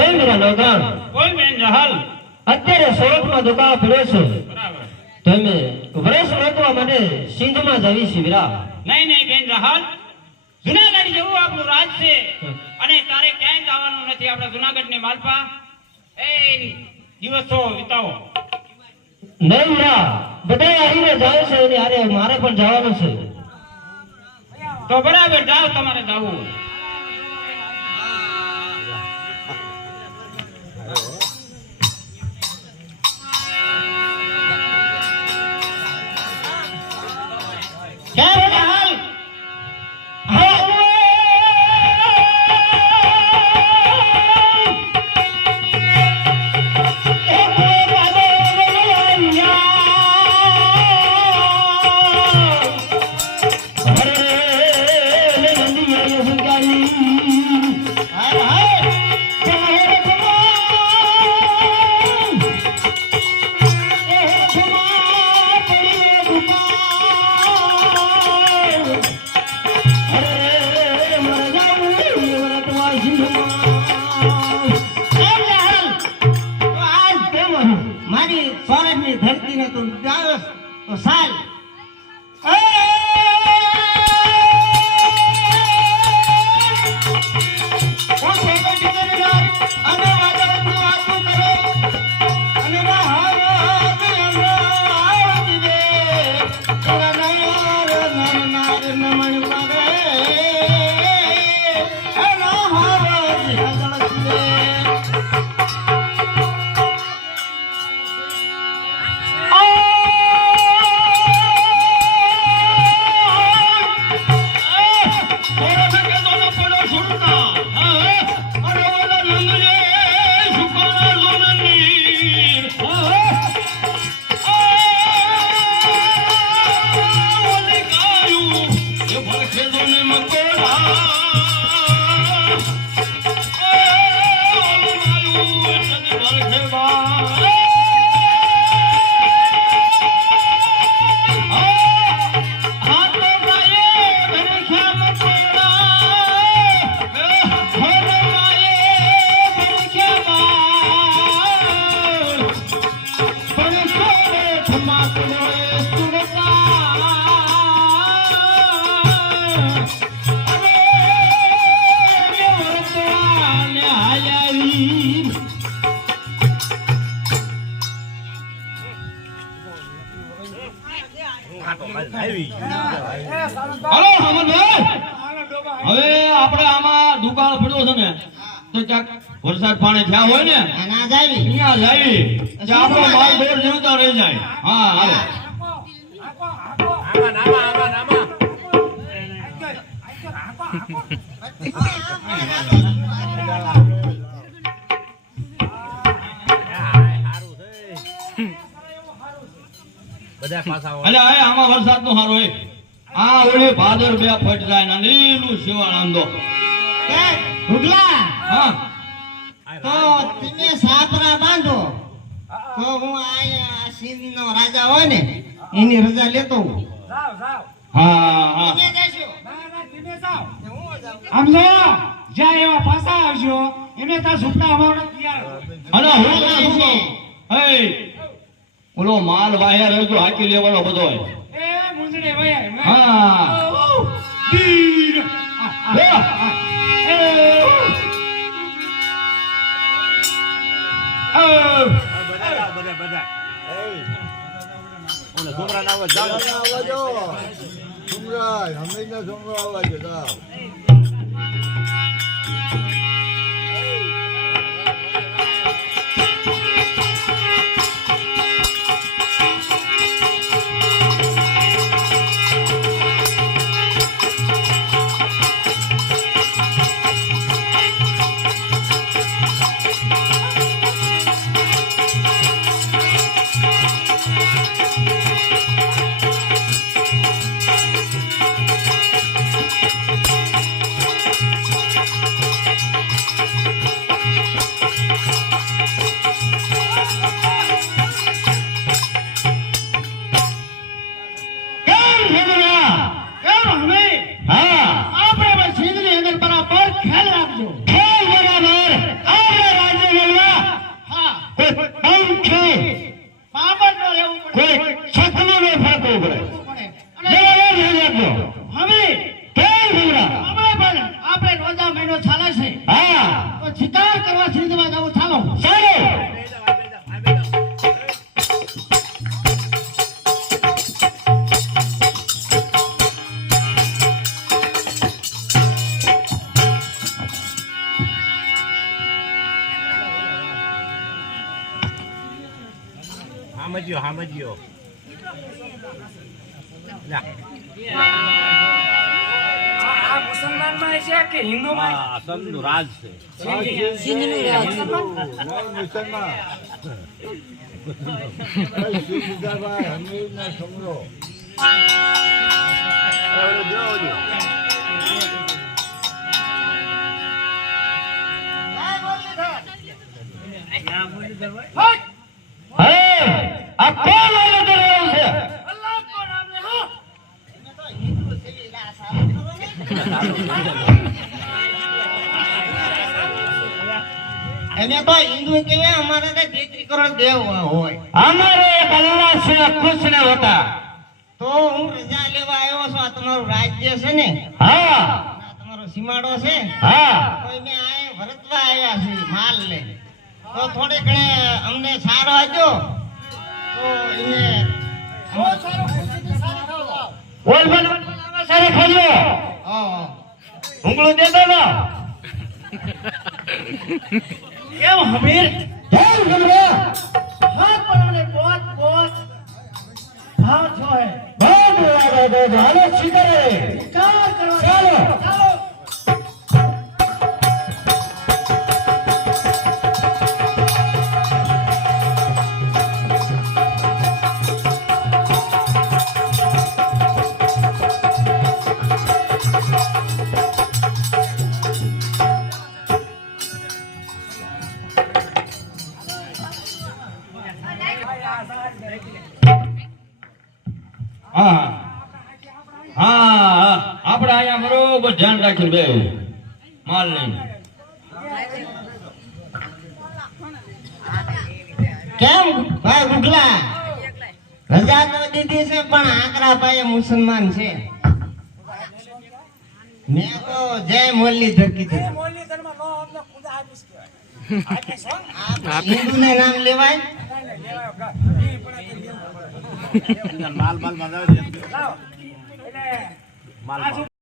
કેમ મીરા કોઈ બેન જહાલ અત્યારે સુરતમાં દુકાળ પડ્યો છે. તમે વર્ષ રોકવા માટે સિંધમાં જવી શિવરા નહીં નહીં બેન જહાલ જુનાગઢ જેવું આપણું રાજ છે. અને તારે ક્યાંય જવાનું નથી આપણા જુનાગઢની માલપા. એ દિવસો વિતાવો. નહીં ના બધા આવીને જાવ છે અરે મારે પણ જવાનું છે. તો બરાબર જાવ તમારે જવું. તો સાલ. હાલો દુકાળ પડ્યો છે ને તો ક્યાંક વરસાદ પાણી થયા હોય ને અહીંયા જાવી આપણો માલ દોર જીવતા રહી જાય. હા હાલો. આમાં વરસાદનું સારું આ ઓલી ભાદર બે ફટ જાય ને લીલું શિવાળ આંદો ભૂગલા હા. તો તમે સાતરા બાંધો. તો હું આયા સિંધ નો રાજા હોય ને એની રજા લેતો હું હા. હા આમ જો જ્યાં એવા પાસા આવજો એને ત્યાં ઝૂંપડા અમારો તૈયાર. હું છું હે ઓલો માલ વાહ્યા રહ્યો હાકી લેવાનો બધો એ મુંજડે વયા હા. તીર. લે. હંમેશા ઘુમરા આવવા જતા હામજ્યો સમજ્યો આ મુસલમાનમાં છે કે હિન્દુમાં? આ રાજ છે. મુસલમાન એને તો હિન્દુ કેવાય અમારે તો હોય. તો હું રજા લેવા આવ્યો છું આ તમારું રાજ્ય છે ને? હા. તમારો સીમાડો છે? હા. કોઈ મેં આ વરતવા આવ્યા છે માલ લે તો થોડી અમને સારો આજો बोल बोल सारे खाइयो હા उंगली दे दो ना કેમ હમીર जय गुरुदेव હા પણ અમને બહોત બહોત ભાવ છો હે बहुत बड़ा दे दो हालो અહીંયા ધ્યાન રાખીને બે માલ લઈને. કેમ? ભાઈ ગુગલા. રજા તો દીધી છે પણ આકરા ભાઈ મુસલમાન છે. મેં તો જય મોલ્લી ધરકી દીધી મોલી ધર્મ નો ખુદા નામ લેવાય? માલ માલ મજા આવે માલ